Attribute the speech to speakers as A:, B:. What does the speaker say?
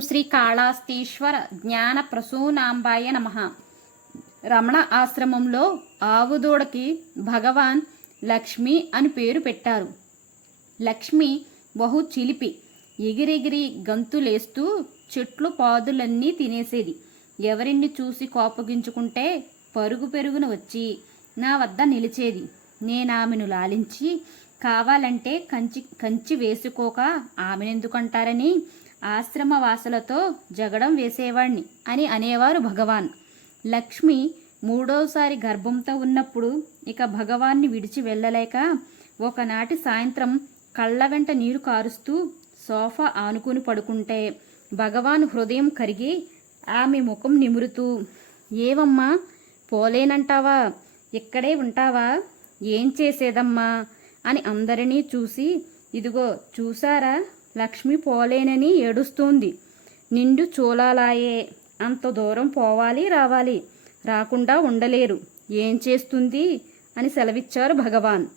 A: శ్రీ కాళాస్తీశ్వర జ్ఞాన ప్రసూనాంబాయ నమ రమణ ఆశ్రమంలో ఆవుదూడకి భగవాన్ లక్ష్మి అని పేరు పెట్టారు లక్ష్మి బహు చిలిపి ఎగిరెగిరి గంతులేస్తూ చెట్లు పాదులన్నీ తినేసేది ఎవరిని చూసి కోపగించుకుంటే పరుగు పెరుగున వచ్చి నా వద్ద నిలిచేది నేనామెను లాలించి కావాలంటే కంచి కంచి వేసుకోక ఆమెనెందుకంటారని ఆశ్రమవాసులతో జగడం వేసేవాణ్ణి అని అనేవారు భగవాన్. లక్ష్మి మూడోసారి గర్భంతో ఉన్నప్పుడు ఇక భగవాన్ని విడిచి వెళ్ళలేక ఒకనాటి సాయంత్రం కళ్ళ వెంట నీరు కారుస్తూ సోఫా ఆనుకుని పడుకుంటే భగవాన్ హృదయం కరిగి ఆమె ముఖం నిమురుతూ ఏవమ్మా పోలేనంటావా? ఇక్కడే ఉంటావా? ఏం చేసేదమ్మా? అని అందరినీ చూసి ఇదిగో చూసారా లక్ష్మి పోలేనని ఏడుస్తోంది. నిండు చూలాలాయే అంత దూరం పోవాలి రావాలి. రాకుండా ఉండలేరు. ఏం చేస్తుంది? అని సెలవిచ్చారు భగవాన్.